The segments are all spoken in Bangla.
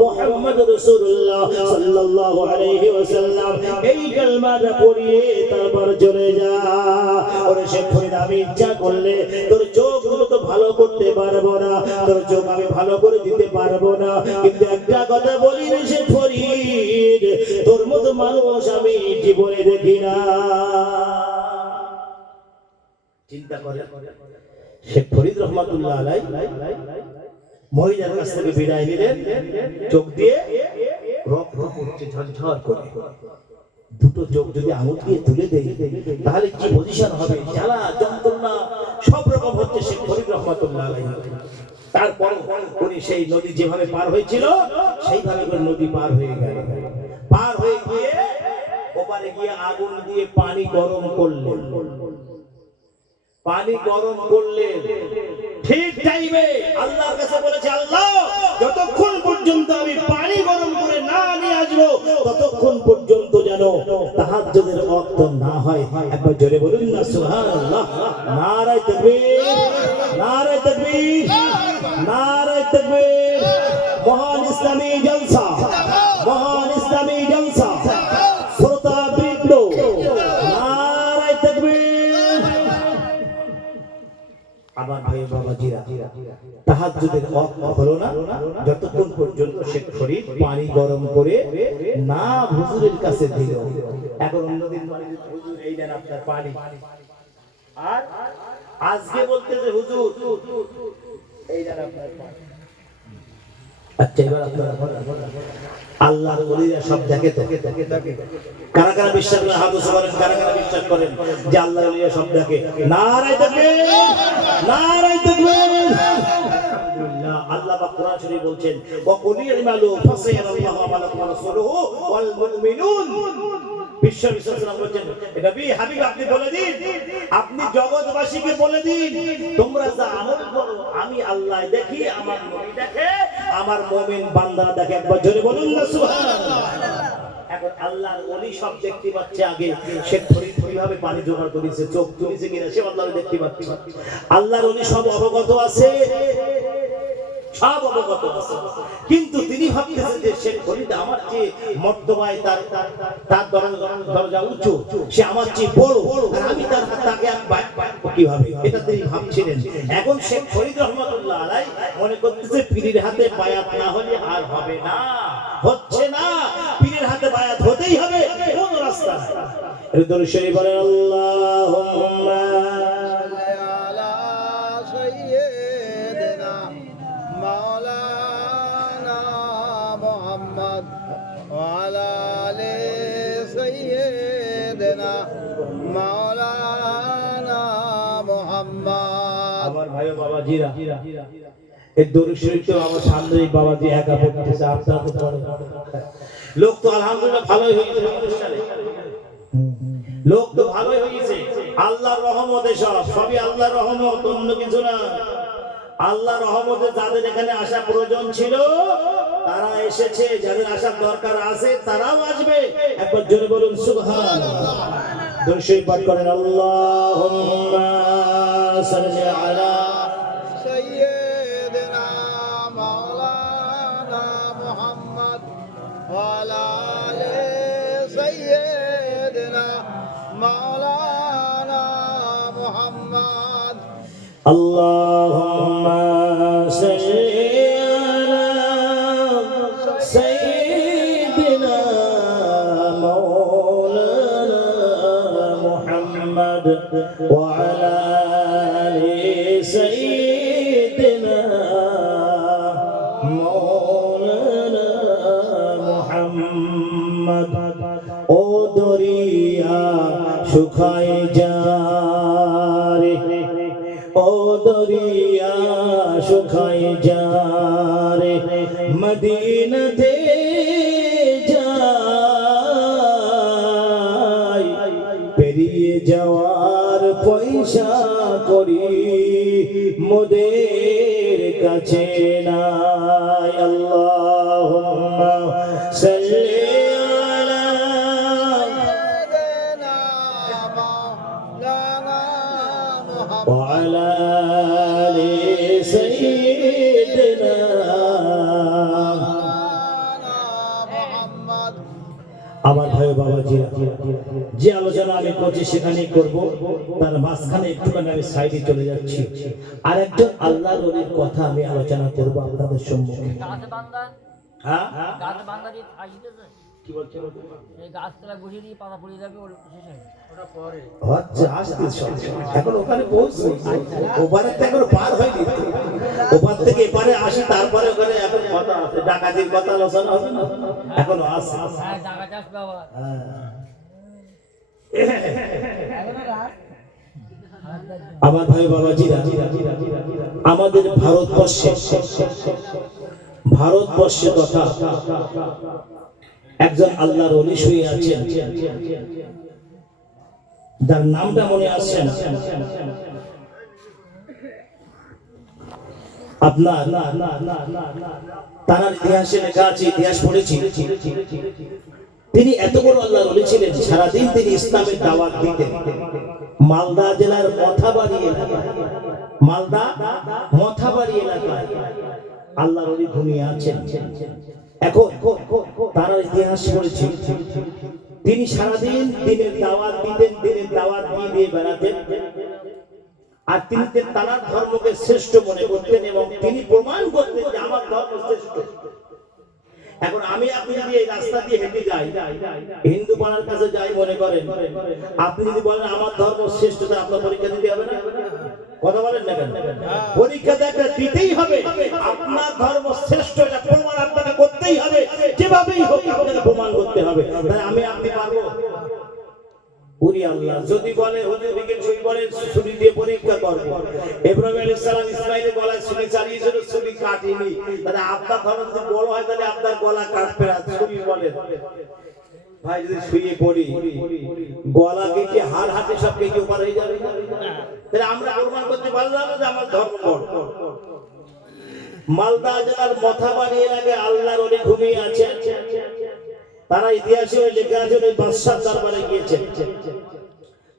মুহাম্মদ রাসূলুল্লাহ সাল্লাল্লাহু আলাইহি ওয়াসাল্লাম এই কালমাটা পড়িয়ে তারপর চলে যা। ওরে শেখ ফরিদ, আমি ইচ্ছা করলে তোর চোখগুলো তো ভালো করতে পারবো না, তোর চোখ আমি ভালো করে দিতে পারবো না, কিন্তু একটা কথা বলি রে শেখ ফরিদ, তোর মতো মানুষ আমি জীবনে দেখি না। চিন্তা করে শেখ ফরিদ রহমাতুল্লাহ আলাইহি মহিলার কাছ থেকে বিদায় নিলেন, চোখ দিয়ে রক্ত পড়ছে ঝরঝর করে। দুটো চোখ যদি আঙুল দিয়ে তুলে দেয় তাহলে কি পজিশন হবে, জ্বালা যন্ত্রণা সব রকম হচ্ছে শেখ ফরিদ রহমাতুল্লাহ আলাইহি। তারপর উনি সেই নদী যেভাবে পার হয়েছিল সেইভাবে করে নদী পার হয়ে গেল। পার হয়ে গিয়ে ওপারে গিয়ে আগুন দিয়ে পানি গরম করলেন। পানি গরম করলেন ঠিক টাইমে আল্লাহর কাছে বলেছে, আল্লাহ যতক্ষণ পর্যন্ত আমি পানি গরম করে না নিয়ে আসবো ততক্ষণ পর্যন্ত যেন তাহাজ্জুদের ওয়াক্ত না হয়। একবার জোরে বলুন না সুবহানাল্লাহ। নারায়ে তাকবীর, নারায়ে তাকবীর, নারায়ে তাকবীর। মহান ইসলামী জলসা, মহান ইসলামী জলসা, শ্রোতা বৃন্দ নারায়ে তাকবীর। আমার ভাই বাবাজিরা, তাহাজ্জুদের ওয়াক্ত হলো না যতক্ষণ পর্যন্ত শেখ ফরিদ পানি গরম করে না হুজুরের কাছে দিল। এখন অন্যদিন হুজুর এই দেন আপনার পানি, আর আজকে বলতে যে হুজুর এই দেন আপনার পানি। আচ্ছা, এবার আপনারা আল্লাহর ওলিরা সব দেখে তো, কারা কারা বিশ্বাস করেন হাত উঁচু করেন, কারা কারা বিশ্বাস করেন যে আল্লাহর ওলিরা সব দেখে? নারায়ে তাকবীর, নারায়ে তাকবীর। আলহামদুলিল্লাহ, আল্লাহ পাক কোরআন শরীফে বলছেন, ওয়া কুল ইয়ামালু ফাসায়ারাল্লাহু আমালাকুম ওয়া রাসূলুহু ওয়াল মুমিনুন। বিশ্ব বিশ্বসরাম বলেন, নবী হাবিব আপনি বলে দিন, আপনি জগৎবাসীকে বলে দিন, তোমরা যা আমল করো আমি আল্লাহ দেখি, আমার নবী দেখে, আমার মুমিন বান্দারা দেখে। একবার জোরে বলুন না সুবহানাল্লাহ। এখন আল্লাহর ওলি সব দেখতে পাচ্ছে। আগে শেখ ফরিদ কিভাবে পানি জোগাড় করেছে, চোখ তুলেছে কিনা সে আল্লাহ দেখতে পাচ্ছে। আল্লাহর ওলি সব অবগত আছে, সব অবগত আছে, কিন্তু তিনি ভাবতেছেন যে শেখ ফরিদ আমার চেয়ে মর্তবায় তার দরজা উঁচু, সে আমার চেয়ে বড়, আর আমি তাকে কিভাবে, এটা তিনি ভাবছিলেন। এখন শেখ ফরিদ রহমাতুল্লাহ আলাইহি মনে করতেছে পীরের হাতে বায়াত না হলে আর হবে না, হচ্ছে না, পীরের হাতে বায়াত হতেই হবে, কোন রাস্তা নাই। দরুদ শরীফ বলেন, আল্লাহুম্মা আলা সাইয়্যিদিনা মাওলানা মুহাম্মদ ওয়া আলা আলি সাইয়্যিদিনা মাওলানা মুহাম্মদ। আমার ভাই ও বাবাজিরা, এই দরুদ শরীফ তো আমার সামনে বাবাজি একা পড়তেছে, আপনারা তো পড়েন। লোক তো আলহামদুলিল্লাহ ভালোই হয়েছে, লোক তো ভালোই হয়েছে, আল্লাহর রহমতে সবই আল্লাহর রহমত, অন্য কিছু না। আল্লাহর রহমতে যাদের এখানে আসা প্রয়োজন ছিল তারা এসেছে, যাদের আসার দরকার আছে তারাও আসবে। একবার জোরে বলুন সুবহানাল্লাহ। দরুদ শরীফ পাঠ করেন, আল্লাহুম্মা সাল্লি আলা সাইয়্যিদিনা মাওলানা মুহাম্মদ ওয়া আলা আলি সাইয়্যিদিনা মাওলানা মুহাম্মদ। আল্লাহুম্মা সাল্লি আলা সাইয়্যিদিনা মাওলানা মুহাম্মদ ওয়া আলা আলি সাইয়্যিদিনা মাওলানা মুহাম্মদ। ও দরিয়া শুকায় যায়, ও দরিয়া শুকায় যায়, মদিনাতে যাই, পেরিয়ে যাওয়ার পয়সা করি মোদের কাছে নাই। আল্লাহুম্মা সাল্লি আলা সাইয়্যিদিনা মাওলানা মুহাম্মদ ওয়া আলা আলি সাইয়্যিদিনা আমার ভাই বাবাজিরা, যে আলোচনা আমি করছি সেখানেই করব, তার মাঝখানে একটুখানি আমি সাইডে চলে যাচ্ছি। আর একজন আল্লাহর ওলির কথা আমি আলোচনা করব আপনাদের সম্মুখে। হ্যাঁ, কি বলছেন? গাছতলা গুছিয়ে দিয়ে পাতা পড়ে যাবে, শেষ হয়ে ওটা পরে আচ্ছা, আসতে এখন ওখানে পৌঁছছি, ওপারে তো এখন পার হয়নি, ওপার থেকে এপারে আসি, তারপরে ওখানে এখন কথা আছে, ডাকাতির কথা আলোচনা হবে না, এখনো আছে। হ্যাঁ, ডাকাত আসবে আবার। আমার ভাই বাবাজিরা, আমাদের ভারতবর্ষে তথা একজন আল্লাহর ওলি শুয়ে আছেন, যার নামটা মনে আসছে না আপনার। তার ইতিহাসে লেখা আছে, ইতিহাস পড়েছি, তিনি এত বড় আল্লাহর ওলি ছিলেন, সারাদিন তিনি ইসলামের দাওয়াত দিতেন। মালদা জেলার মথাবাড়ি এলাকায় আল্লাহর ওলি ঘুমিয়ে আছেন। এখন তার ইতিহাস পড়েছি, তিনি সারাদিন দিনের দাওয়াত দিতেন, দিনের দাওয়াত দিয়ে বেড়াতেন, আর তিনি তার ধর্মকে শ্রেষ্ঠ মনে করতেন এবং তিনি প্রমাণ করতেন যে আমার ধর্ম শ্রেষ্ঠ। এখন আমি আপনি যদি এই রাস্তা দিয়ে হেঁটে যাই, হিন্দু পাড়ার কাছে যাই মনে করেন, আপনি যদি বলেন আমার ধর্ম শ্রেষ্ঠ, তা আপনার পরীক্ষা দিতে হবে না? কথা বলেন না কেন? পরীক্ষা দিতেই হবে, আপনার ধর্ম শ্রেষ্ঠ এটা প্রমাণ আপনাকে করতেই হবে, যেভাবেই হোক আপনাকে প্রমাণ করতে হবে। তাই আমি আপনি পারবো? উরি আল্লাহ যদি বলে হুজুর বিকেল ছুরি বলে ছুরি দিয়ে পরীক্ষা করব, ইব্রাহিম আলাইহিস সালাম ইসমাঈলের গলায় ছুরি চালিয়েছিল, ছুরি কাটেনি, তাহলে আপনার ধর্ম যদি বড় হয় তাহলে আপনার গলা কাটবে না, ছুরি বলে। ভাই যদি শুয়ে পড়ি, গলা কেটে হাড় হাতে সব কেটে উপর হয়ে যাবে, তাহলে আমরা প্রমাণ করতে পারলাম যে আমার ধর্ম বড়। মালদা জেলার মথাবাড়ি এলাকায় আল্লাহর ওলি ঘুমিয়ে আছেন। তারা ইতিহাসে লেখা আছে, ওই বাদশাহ দরবারে গিয়েছেন,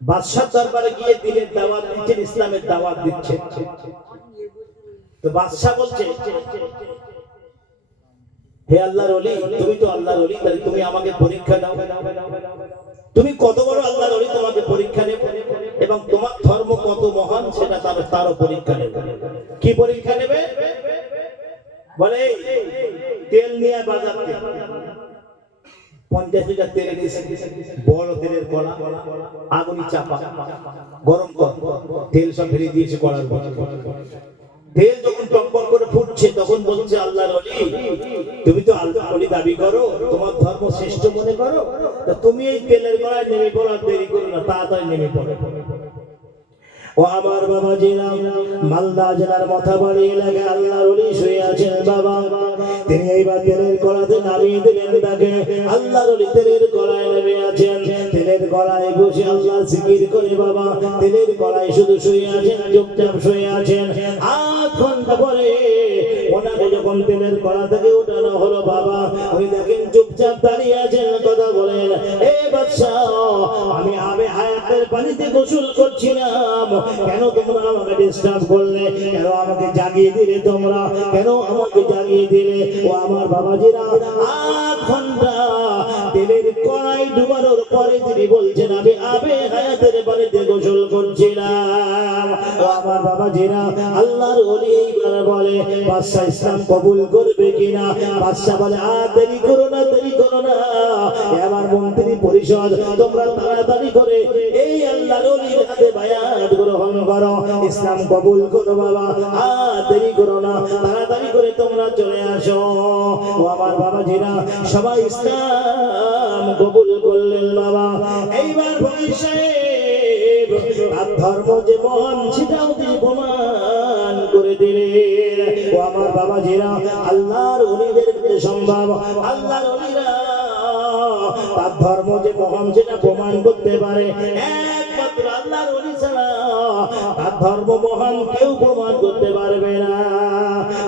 বাদশাহ দরবারে গিয়ে দিনের দাওয়াত দিচ্ছেন, ইসলামের দাওয়াত দিচ্ছেন। তো বাদশাহ বলছে, হে আল্লাহর ওলি, তুমি তো আল্লাহর ওলি, তাহলে তুমি আমাকে পরীক্ষা দাও, তুমি কত বড় আল্লাহর ওলি, তোমাকে পরীক্ষা নেব, এবং তোমার ধর্ম কত মহান সেটা তারও পরীক্ষা নেব। কি পরীক্ষা নেবে? বলে তেল নিয়ে বাজাতে 50 লিটার তেল এনেছে, বড় তেলের কড়া, আগুনি চাপা, গরম কর, তেল সব ফেলে দিয়েছে কড়ার মধ্যে। তেল যখন টকবক করে ফুটছে, তখন বলছে আল্লাহর ওলি, তুমি তো আল্লাহর ওলি দাবি করো, তোমার ধর্ম শ্রেষ্ঠ মনে করো, তো তুমি এই তেলের কড়ায় নেমে পড়ো, দেরি করো না, তাড়াতাড়ি নেমে পড়ো। ও আমার বাবাজিরা, মালদা জেলার মথাবাড়ি এলাকায় আল্লাহর ওলি শুয়ে আছেন বাবা। তিনি এইবার তেলের কড়াতে নামিয়ে দিলেন তাকে। আল্লাহর ওলি তেলের কড়ায় নেমে আছেন, তেলের কড়ায় বসে আল্লাহ জিকির করে বাবা। তেলের কড়ায় শুধু শুয়ে আছেন, চুপচাপ শুয়ে আছেন। 8 ঘন্টা পরে ওনাকে যখন তেলের কড়া থেকে উঠানো হলো বাবা, ওই দেখেন চুপচাপ দাঁড়িয়ে আছেন, কথা বলেন, এ বাদশাহ, আমি আবে হায়াতের পানিতে গোসল করছিলাম, কেন তোমরা আমাকে ডিস্টার্ব করলে? কেন আমাকে জাগিয়ে দিলে? তোমরা কেন আমাকে জাগিয়ে দিলে? ও আমার বাবাজিরা, 8 ঘন্টা তেলের কড়াই ডুবানোর পরে তিনি বলছেন, আমি আবে হায়াতের পানিতে গোসল করছিলাম। ও আমার বাবাজিরা, আল্লাহর ওলি এইবার বলে, বাদশা ইসলাম কবুল করবে কিনা? বাদশা বলে, আর দেরি করো না, দেরি করো না, এবার মন্ত্রী পরিষদ তোমরা তাড়াতাড়ি করে এই আল্লাহর ওলির হাতে বায়াত গ্রহণ করো, ইসলাম কবুল করো বাবা, আর দেরি করো না, তাড়াতাড়ি করে তোমরা চলে আসো। ও আমার বাবাজিরা, সবাই ইসলাম কবুল করলেন বাবা। এইবার ভাই সাহেব, আর ধর্ম যে মহান সেটাও তিনি প্রমাণ করে দিলেন। ও আমার বাবাজিরা, আল্লাহর ওলিদের সম্ভব, আল্লাহর ওলিরা তার ধর্ম যে মহান সেটা প্রমাণ করতে পারে, একমাত্র আল্লাহর ওলি ছাড়া তার ধর্ম মহান কেউ প্রমাণ করতে পারবে না।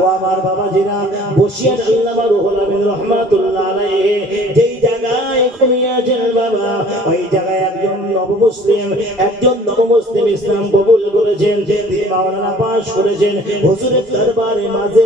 ও আমার বাবাজিরা, বসিয়ার আল্লামা রুহুল আমিন রহমাতুল্লাহ আলাইহি যেই জায়গায় ঘুমিয়ে আছেন বাবা, ওই জায়গায় একজন নবমুসলিম ইসলাম কবুল করেছেন, তিনি মাওলানা পাশ করেছেন, হুজুরের দরবারে মাঝে